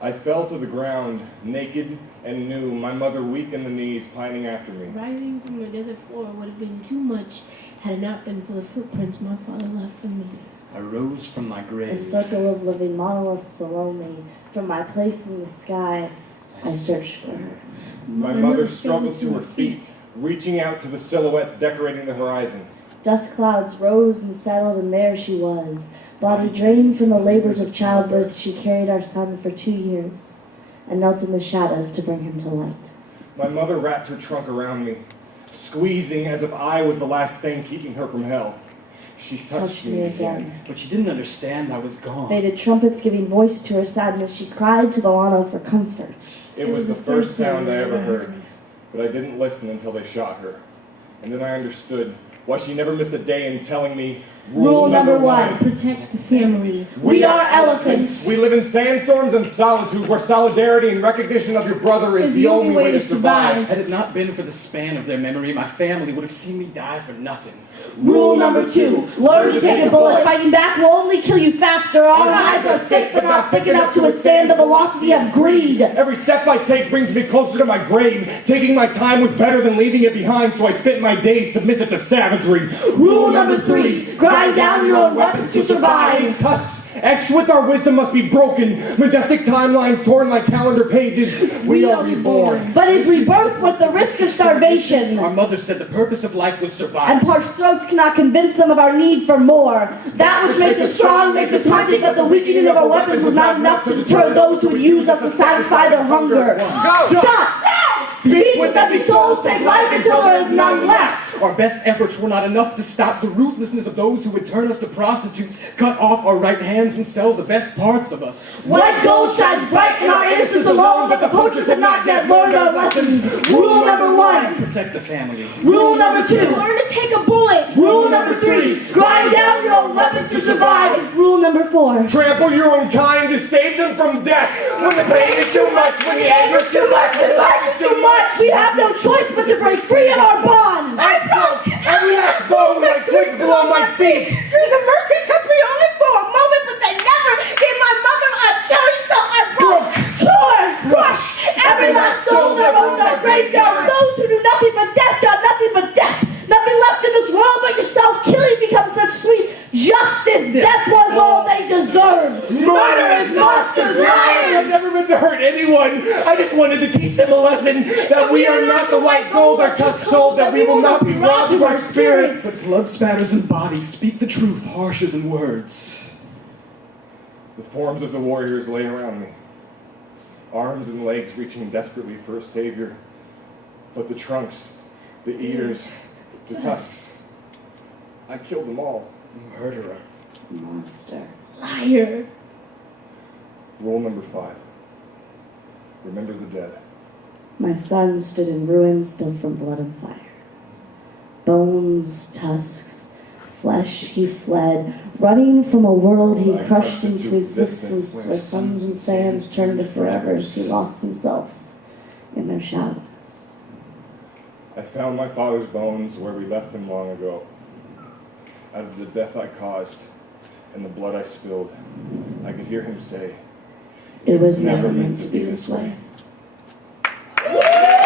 I fell to the ground, naked and new, my mother weak in the knees, pining after me. Rising from the desert floor would have been too much had it not been for the footprints my father left for me. I rose from my grave. A circle of living monoliths below me. From my place in the sky, I searched for her. My mother struggled to her feet, reaching out to the silhouettes decorating the horizon. Dust clouds rose and settled, and there she was. Body drained from the labors of childbirth, she carried our son for 2 years and knelt in the shadows to bring him to light. My mother wrapped her trunk around me, squeezing as if I was the last thing keeping her from hell. She touched me again. But she didn't understand I was gone. Faded trumpets giving voice to her sadness, she cried to the Lano for comfort. It was the first sound I ever heard, but I didn't listen until they shot her. And then I understood why she never missed a day in telling me, Rule number 1. Protect the family. We are elephants. We live in sandstorms and solitude where solidarity and recognition of your brother is the only way to survive. Had it not been for the span of their memory, my family would have seen me die for nothing. Rule number 2. Learn to take a bullet. Fighting back will only kill you faster. Our eyes are thick, but not thick enough to withstand the velocity of greed. Every step I take brings me closer to my grave. Taking my time was better than leaving it behind, so I spent my days submissive to savagery. Rule number 3. Grind down your own weapons to survive. These tusks, etched with our wisdom, must be broken. Majestic timelines torn like calendar pages. We are reborn. But is rebirth worth the risk of starvation? Our mother said the purpose of life was And survival. parched throats cannot convince them of our need for more. That which makes us strong makes us hunted, but the weakening of our weapons was not enough to deter those who would use us to satisfy their hunger. Go! Shut! Beast with every soul, take life until there is none left. Our best efforts were not enough to stop the ruthlessness of those who would turn us to prostitutes, cut off our right hands, and sell the best parts of us. White gold shines bright in our innocence alone, but the poachers have not yet learned our lessons. Rule number 1. Protect the family. Rule number 2. Learn to take a bullet. Rule number 3. Grind down your own weapons to survive. Rule number 4. Trample your own kind to save them from death. When the pain is too much, when the anger is too much, when life is too much. We have no choice but to break free of our bonds. I broke every last bone like twigs below my feet. Screams of mercy touched me only for a moment, but they never gave my mother a choice, so I broke. Torn, crushed, every last soul that owned our graveyard. Those who do nothing but death got nothing but death. Nothing left in this world but yourself. Killing becomes such sweet justice. Death was all they deserved. Murderers, monsters, I've liars. never meant to hurt anyone. I just wanted to teach them a lesson that we are not the white gold our tusks hold, that we will not be robbed of our spirits. But blood spatters and bodies speak the truth harsher than words. The forms of the warriors lay around me, arms and legs reaching desperately for a savior. But the trunks, the ears, the tusks, I killed them all. Murderer. Monster. Liar. Rule number 5. Remember the dead. My son stood in ruins built from blood and fire. Bones, tusks, flesh, he fled, running from a world he crushed into existence where suns and sands turned to forevers. He lost himself in their shadows. I found my father's bones where we left them long ago. Out of the death I caused and the blood I spilled, I could hear him say, It was never meant to be this way. "Way."